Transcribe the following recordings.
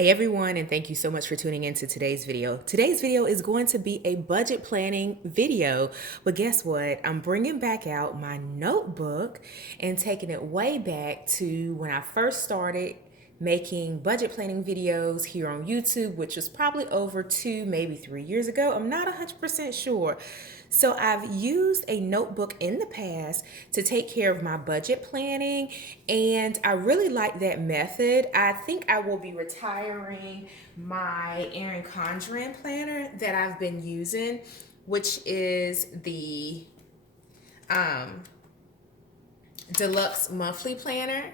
Hey everyone, and thank you so much for tuning into today's video. Today's video is going to be a budget planning video, but guess what? I'm bringing back out my notebook and taking it way back to when I first started making budget planning videos here on YouTube, which was probably over 2, maybe 3 years ago. I'm not 100% sure. So I've used a notebook in the past to take care of my budget planning, and I really like that method. I think I will be retiring my Erin Condren planner that I've been using, which is the deluxe monthly planner.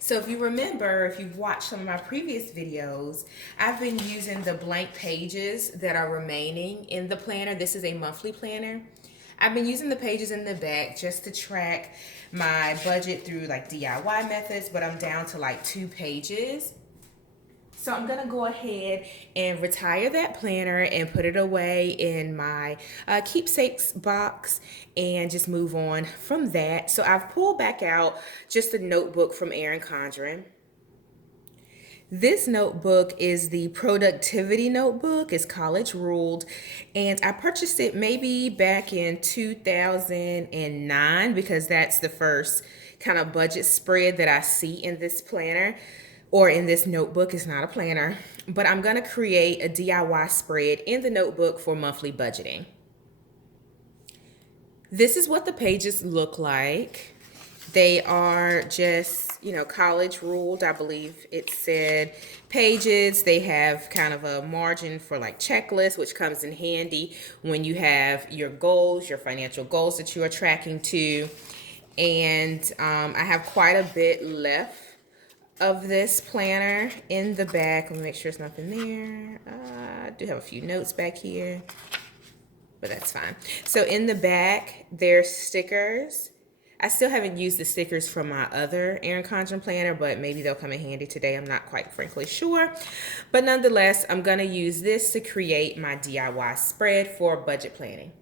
So if you remember, if you've watched some of my previous videos, I've been using the blank pages that are remaining in the planner. This is a monthly planner. I've been using the pages in the back just to track my budget through like DIY methods, but I'm down to like 2 pages. So I'm gonna go ahead and retire that planner and put it away in my keepsakes box and just move on from that. So I've pulled back out just a notebook from Erin Condren. This notebook is the productivity notebook. It's college ruled, and I purchased it maybe back in 2009 because that's the first kind of budget spread that I see in this planner or in this notebook. It's not a planner, but I'm going to create a DIY spread in the notebook for monthly budgeting. This is what the pages look like. They are just, college ruled. I believe it said pages. They have kind of a margin for like checklist, which comes in handy when you have your goals, your financial goals that you are tracking to. And I have quite a bit left of this planner in the back. Let me make sure there's nothing there. I do have a few notes back here, but that's fine. So in the back, there's stickers. I still haven't used the stickers from my other Erin Condren planner, but maybe they'll come in handy today. I'm not quite frankly sure. But nonetheless, I'm going to use this to create my DIY spread for budget planning.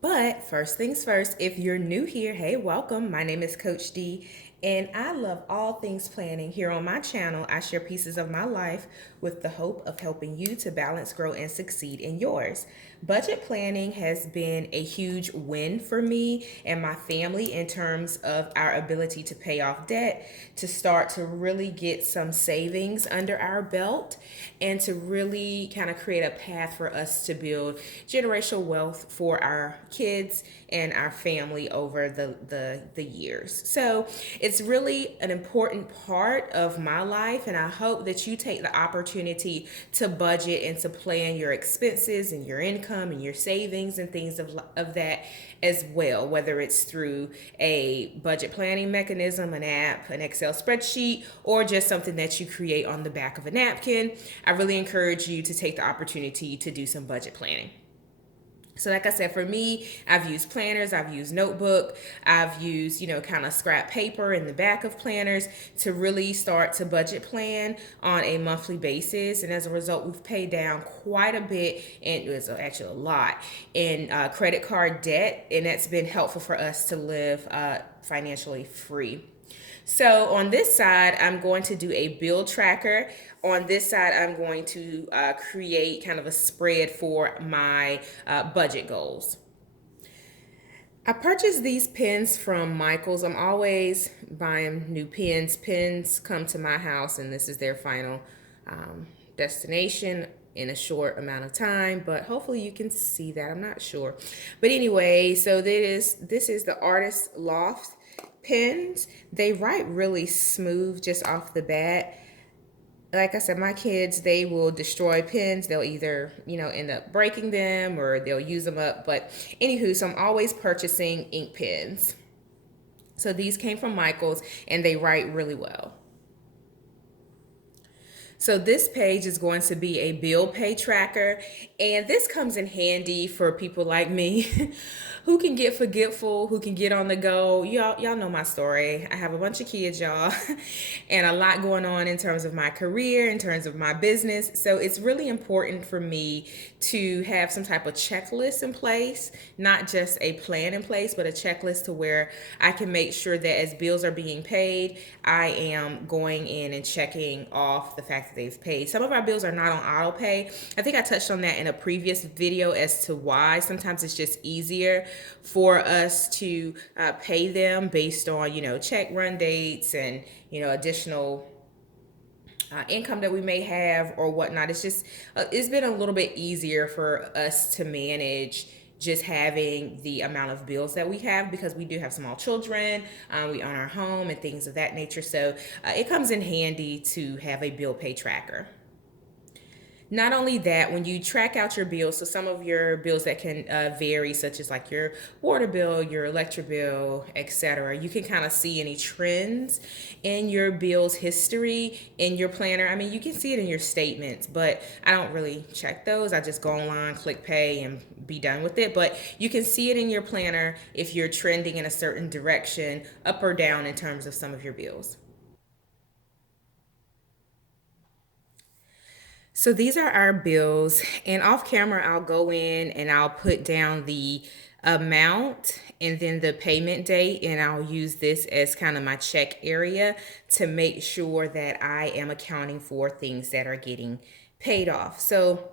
But first things first, if you're new here, hey, welcome. My name is Coach D, and I love all things planning. Here on my channel, I share pieces of my life with the hope of helping you to balance, grow, and succeed in yours. Budget planning has been a huge win for me and my family in terms of our ability to pay off debt, to start to really get some savings under our belt, and to really kind of create a path for us to build generational wealth for our kids and our family over the years. So it's really an important part of my life, and I hope that you take the opportunity to budget and to plan your expenses and your income and your savings and things of that as well, whether it's through a budget planning mechanism, an app, an Excel spreadsheet, or just something that you create on the back of a napkin. I really encourage you to take the opportunity to do some budget planning. So like I said, for me, I've used planners, I've used notebook, I've used, kind of scrap paper in the back of planners to really start to budget plan on a monthly basis. And as a result, we've paid down quite a bit, and it was actually a lot, in credit card debt. And that's been helpful for us to live financially free. So on this side, I'm going to do a bill tracker. On this side, I'm going to create kind of a spread for my budget goals. I purchased these pens from Michaels. I'm always buying new pens. Pens come to my house, and this is their final destination in a short amount of time, but hopefully you can see that. I'm not sure. But anyway, so this is the Artist Loft pens. They write really smooth just off the bat. Like I said, my kids, they will destroy pens. They'll either, end up breaking them or they'll use them up. But anywho, so I'm always purchasing ink pens. So these came from Michaels, and they write really well. So this page is going to be a bill pay tracker, and this comes in handy for people like me who can get forgetful, who can get on the go. Y'all know my story. I have a bunch of kids, y'all, and a lot going on in terms of my career, in terms of my business. So it's really important for me to have some type of checklist in place, not just a plan in place, but a checklist to where I can make sure that as bills are being paid, I am going in and checking off the fact that they've paid. Some of our bills are not on auto pay. I think I touched on that in a previous video as to why sometimes it's just easier for us to pay them based on, check run dates and, additional income that we may have or whatnot. It's just, it's been a little bit easier for us to manage just having the amount of bills that we have because we do have small children, we own our home and things of that nature. So it comes in handy to have a bill pay tracker. Not only that, when you track out your bills, so some of your bills that can vary, such as like your water bill, your electric bill, etc., you can kind of see any trends in your bills history in your planner. I mean, you can see it in your statements, but I don't really check those. I just go online, click pay, and be done with it. But you can see it in your planner if you're trending in a certain direction, up or down in terms of some of your bills. So these are our bills, and off camera, I'll go in and I'll put down the amount and then the payment date, and I'll use this as kind of my check area to make sure that I am accounting for things that are getting paid off. So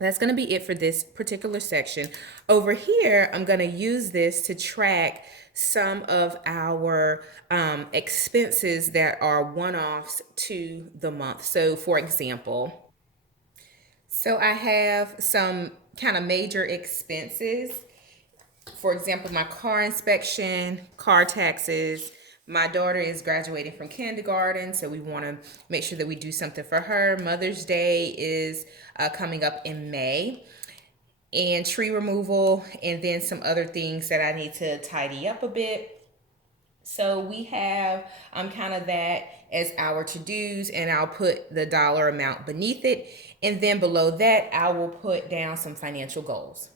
that's going to be it for this particular section. Over here, I'm going to use this to track some of our expenses that are one-offs to the month. So for example, I have some kind of major expenses. For example, my car inspection, car taxes. My daughter is graduating from kindergarten, so we want to make sure that we do something for her. Mother's Day is coming up in May, and tree removal, and then some other things that I need to tidy up a bit. So we have kind of that as our to-dos, and I'll put the dollar amount beneath it. And then below that, I will put down some financial goals.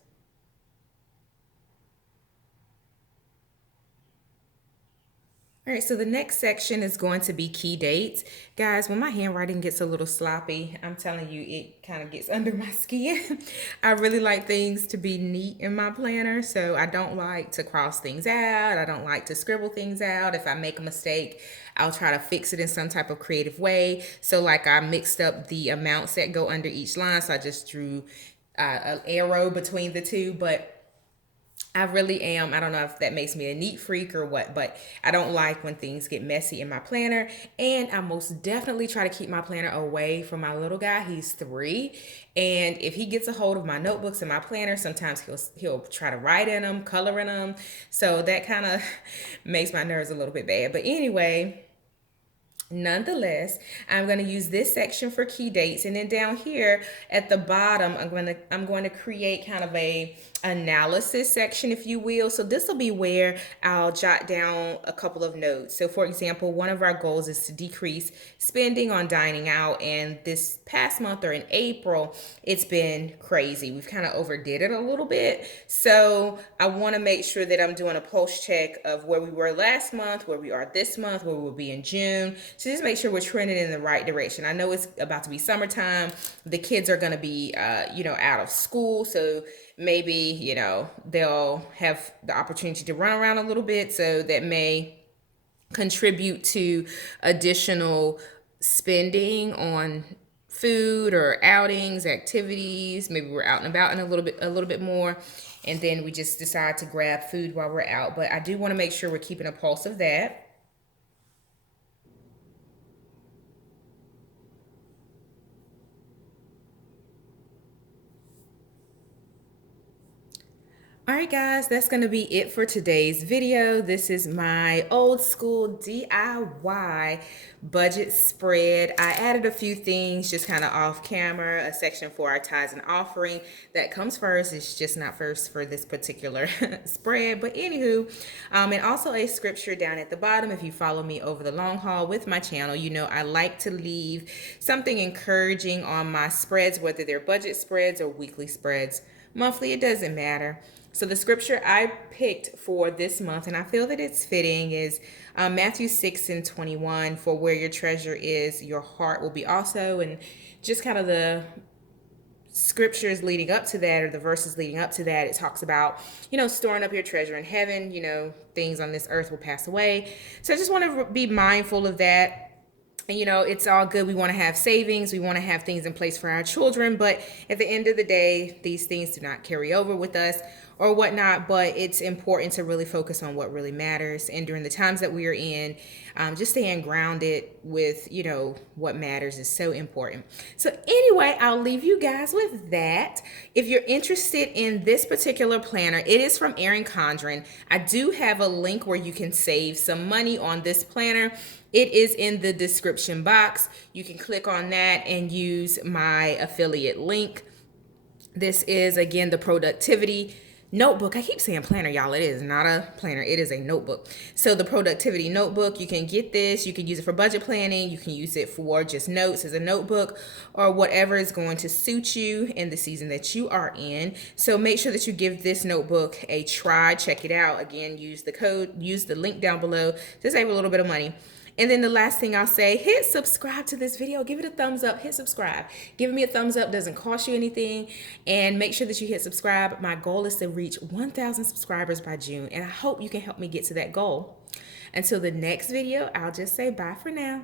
All right, so the next section is going to be key dates. Guys, when my handwriting gets a little sloppy, I'm telling you, it kind of gets under my skin. I really like things to be neat in my planner, so I don't like to cross things out. I don't like to scribble things out. If I make a mistake, I'll try to fix it in some type of creative way. So like I mixed up the amounts that go under each line, so I just drew an arrow between the two, but I really am. I don't know if that makes me a neat freak or what, but I don't like when things get messy in my planner. And I most definitely try to keep my planner away from my little guy. He's 3. And if he gets a hold of my notebooks and my planner, sometimes he'll try to write in them, color in them. So that kind of makes my nerves a little bit bad. But anyway, nonetheless, I'm going to use this section for key dates, and then down here at the bottom, I'm going to create kind of a analysis section, if you will. So this will be where I'll jot down a couple of notes. So for example, one of our goals is to decrease spending on dining out, and this past month or in April, it's been crazy. We've kind of overdid it a little bit. So I want to make sure that I'm doing a pulse check of where we were last month, where we are this month, where we'll be in June. So just make sure we're trending in the right direction. I know it's about to be summertime. The kids are going to be, out of school. So maybe, they'll have the opportunity to run around a little bit. So that may contribute to additional spending on food or outings, activities. Maybe we're out and about in a little bit more, and then we just decide to grab food while we're out. But I do want to make sure we're keeping a pulse of that. All right, guys, that's going to be it for today's video. This is my old school DIY budget spread. I added a few things just kind of off camera, a section for our tithes and offering that comes first. It's just not first for this particular spread, but anywho, and also a scripture down at the bottom. If you follow me over the long haul with my channel, you know I like to leave something encouraging on my spreads, whether they're budget spreads or weekly spreads, monthly, it doesn't matter. So the scripture I picked for this month, and I feel that it's fitting, is Matthew 6:21. For where your treasure is, your heart will be also. And just kind of the scriptures leading up to that, or the verses leading up to that, it talks about, storing up your treasure in heaven. Things on this earth will pass away. So I just want to be mindful of that. And it's all good. We want to have savings. We want to have things in place for our children. But at the end of the day, these things do not carry over with us or whatnot. But it's important to really focus on what really matters. And during the times that we are in, just staying grounded with, what matters is so important. So anyway, I'll leave you guys with that. If you're interested in this particular planner, it is from Erin Condren. I do have a link where you can save some money on this planner. It is in the description box. You can click on that and use my affiliate link. This is, again, the productivity notebook. I keep saying planner, y'all. It is not a planner. It is a notebook. So the productivity notebook, you can get this. You can use it for budget planning. You can use it for just notes as a notebook, or whatever is going to suit you in the season that you are in. So make sure that you give this notebook a try. Check it out. Again, use the link down below to save a little bit of money. And then the last thing I'll say, hit subscribe to this video. Give it a thumbs up. Hit subscribe. Giving me a thumbs up doesn't cost you anything. And make sure that you hit subscribe. My goal is to reach 1,000 subscribers by June. And I hope you can help me get to that goal. Until the next video, I'll just say bye for now.